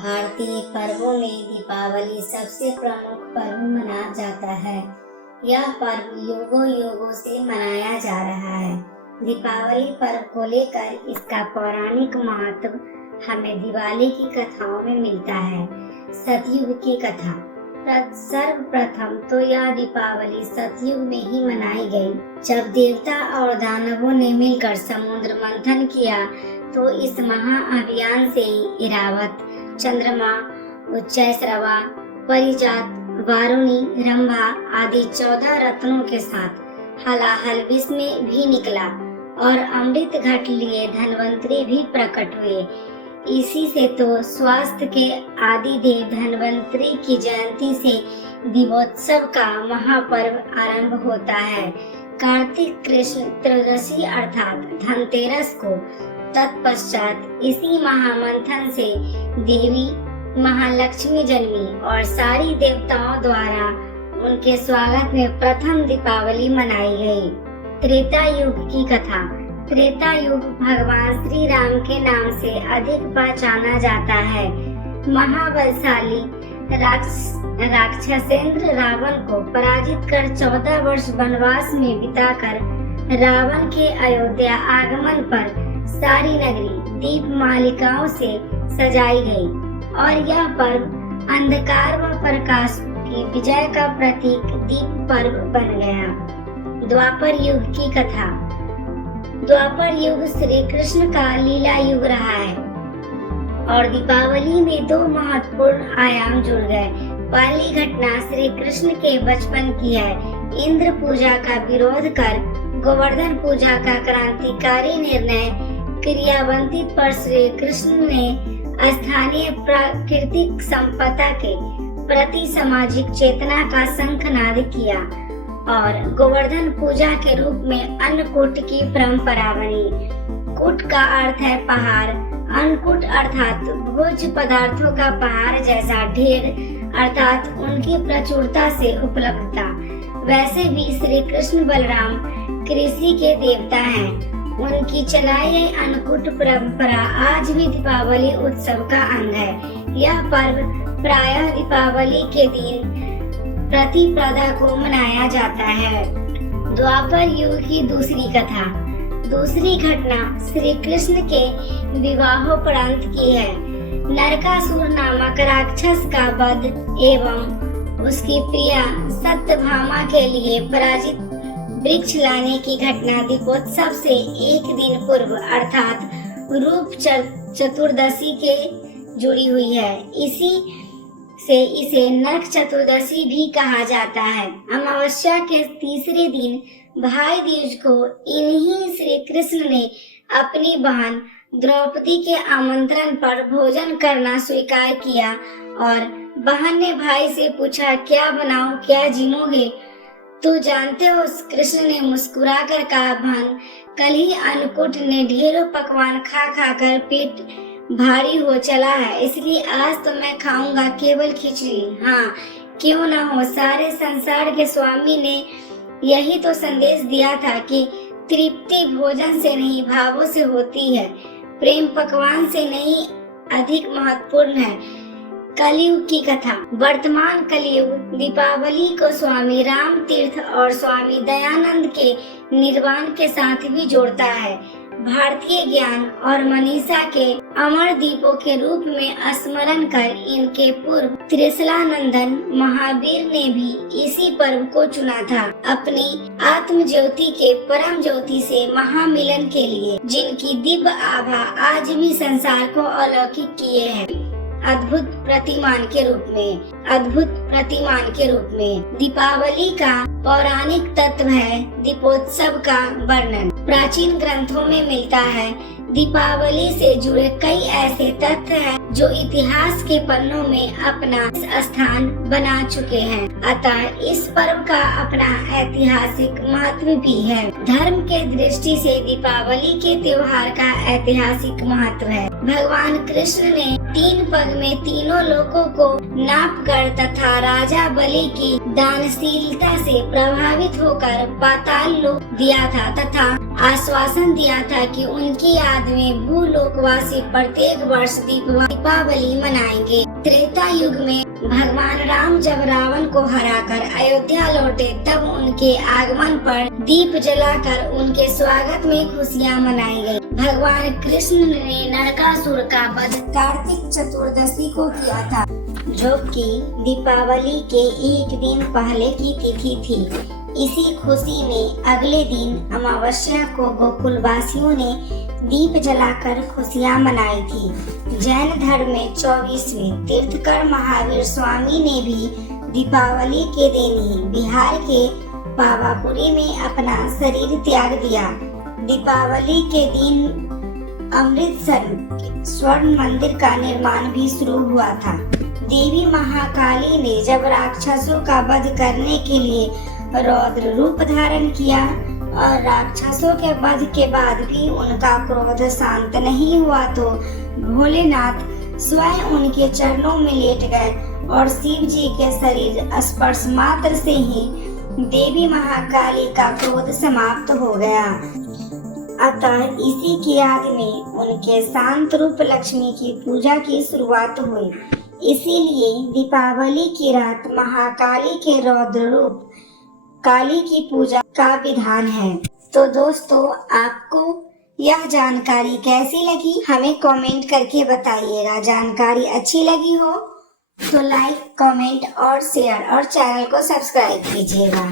भारतीय पर्वों में दीपावली सबसे प्रमुख पर्व माना जाता है। यह पर्व युगों युगों से मनाया जा रहा है। दीपावली पर्व को लेकर इसका पौराणिक महत्व हमें दिवाली की कथाओं में मिलता है। सतयुग की कथा। सर्वप्रथम तो यह दीपावली सतयुग में ही मनाई गई, जब देवता और दानवों ने मिलकर समुद्र मंथन किया तो इस महाअभियान से ही इरावत, चंद्रमा, उच्चैश्रवा, परिजात, वारुणी, रंभा आदि 14 रत्नों के साथ हलाहल विष में भी निकला और अमृत घट लिए धन्वंतरी भी प्रकट हुए। इसी से तो स्वास्थ्य के आदि देव धन्वंतरी की जयंती से दीपोत्सव का महापर्व आरंभ होता है। कार्तिक कृष्ण त्रयोदशी अर्थात धनतेरस को तत्पश्चात इसी महामंथन से देवी महालक्ष्मी जन्मी और सारी देवताओं द्वारा उनके स्वागत में प्रथम दीपावली मनाई गई। त्रेता युग की कथा। त्रेता युग भगवान श्री राम के नाम से अधिक पहचाना जाता है। महाबलशाली राक्षसेंद्र रावण को पराजित कर 14 वर्ष वनवास में बिताकर रावण के अयोध्या आगमन पर सारी नगरी दीप मालिकाओं से सजाई गई और यह पर्व अंधकार व प्रकाश की विजय का प्रतीक दीप पर्व बन गया। द्वापर युग की कथा। द्वापर युग श्री कृष्ण का लीला युग रहा है और दीपावली में 2 महत्वपूर्ण आयाम जुड़ गए। पहली घटना श्री कृष्ण के बचपन की है। इंद्र पूजा का विरोध कर गोवर्धन पूजा का क्रांतिकारी निर्णय क्रियान्वित पर श्री कृष्ण ने स्थानीय प्राकृतिक संपदा के प्रति सामाजिक चेतना का शंखनाद किया और गोवर्धन पूजा के रूप में अन्नकूट की परंपरा बनी। कूट का अर्थ है पहाड़, अन्नकूट अर्थात भोज्य पदार्थों का पहाड़ जैसा ढेर अर्थात उनकी प्रचुरता से उपलब्धता। वैसे भी श्री कृष्ण बलराम कृषि के देवता हैं। उनकी चलाई गई अन्नकूट परंपरा आज भी दीपावली उत्सव का अंग है। यह पर्व प्रायः दीपावली के दिन प्रतिपदा को मनाया जाता है। द्वापर युग की दूसरी कथा। दूसरी घटना श्री कृष्ण के विवाहोपरांत की है। नरकासुर नामक राक्षस का वध एवं उसकी प्रिया सत्यभामा के लिए पराजित वृक्ष लाने की घटना दीपोत्सव से एक दिन पूर्व अर्थात रूप चतुर्दशी के जुड़ी हुई है। इसी से इसे नरक चतुर्दशी भी कहा जाता है। अमावस्या के तीसरे दिन भाई दूज को इन्हीं श्री कृष्ण ने अपनी बहन द्रौपदी के आमंत्रण पर भोजन करना स्वीकार किया और बहन ने भाई से पूछा, क्या बनाऊं, क्या जिमोगे? तो जानते हो, कृष्ण ने मुस्कुराकर कहा, बहन कल ही अन्नकूट ने ढेरों पकवान खा खा कर पेट भारी हो चला है, इसलिए आज तो मैं खाऊंगा केवल खिचड़ी। हाँ, क्यों ना हो, सारे संसार के स्वामी ने यही तो संदेश दिया था कि तृप्ति भोजन से नहीं भावों से होती है, प्रेम पकवान से नहीं अधिक महत्वपूर्ण है। कलयुग की कथा। वर्तमान कलयुग दीपावली को स्वामी राम तीर्थ और स्वामी दयानंद के निर्वाण के साथ भी जोड़ता है। भारतीय ज्ञान और मनीषा के अमर दीपों के रूप में स्मरण कर इनके पूर्व त्रिशलानंदन महावीर ने भी इसी पर्व को चुना था अपनी आत्म ज्योति के परम ज्योति से महामिलन के लिए, जिनकी दिव्य आभा आज भी संसार को अलौकिक किए हैं। अद्भुत प्रतिमान के रूप में दीपावली का पौराणिक तत्व है। दीपोत्सव का वर्णन प्राचीन ग्रंथों में मिलता है। दीपावली से जुड़े कई ऐसे तथ्य हैं जो इतिहास के पन्नों में अपना स्थान बना चुके हैं। अतः इस पर्व का अपना ऐतिहासिक महत्व भी है। धर्म के दृष्टि से दीपावली के त्योहार का ऐतिहासिक महत्व है। भगवान कृष्ण ने 3 पग में तीनों लोगों को नाप कर तथा राजा बलि की दानशीलता से प्रभावित होकर पाताल लोक दिया था तथा आश्वासन दिया था कि उनकी याद में भूलोकवासी प्रत्येक वर्ष दीपावली मनाएंगे। त्रेता युग में भगवान राम जब रावण को हराकर अयोध्या लौटे तब उनके आगमन पर दीप जलाकर उनके स्वागत में खुशियां मनाई गई। भगवान कृष्ण ने नरकासुर का वध कार्तिक चतुर्दशी को किया था, जो कि दीपावली के एक दिन पहले की तिथि थी। इसी खुशी में अगले दिन अमावस्या को गोकुलवासियों ने दीप जलाकर खुशियां मनाई थी। जैन धर्म में 24वें तीर्थकर महावीर स्वामी ने भी दीपावली के दिन ही बिहार के पावापुरी में अपना शरीर त्याग दिया। दीपावली के दिन अमृतसर स्वर्ण मंदिर का निर्माण भी शुरू हुआ था। देवी महाकाली ने जब राक्षसों का वध करने के लिए रौद्र रूप धारण किया और राक्षसों के वध के बाद भी उनका क्रोध शांत नहीं हुआ तो भोलेनाथ स्वयं उनके चरणों में लेट गए और शिव जी के शरीर स्पर्श मात्र से ही देवी महाकाली का क्रोध समाप्त हो गया। अतः इसी की याद में उनके शांत रूप लक्ष्मी की पूजा की शुरुआत हुई। इसीलिए दीपावली की रात महाकाली के रौद्र रूप काली की पूजा का विधान है। तो दोस्तों, आपको यह जानकारी कैसी लगी हमें कमेंट करके बताइएगा। जानकारी अच्छी लगी हो तो लाइक, कमेंट और शेयर और चैनल को सब्सक्राइब कीजिएगा।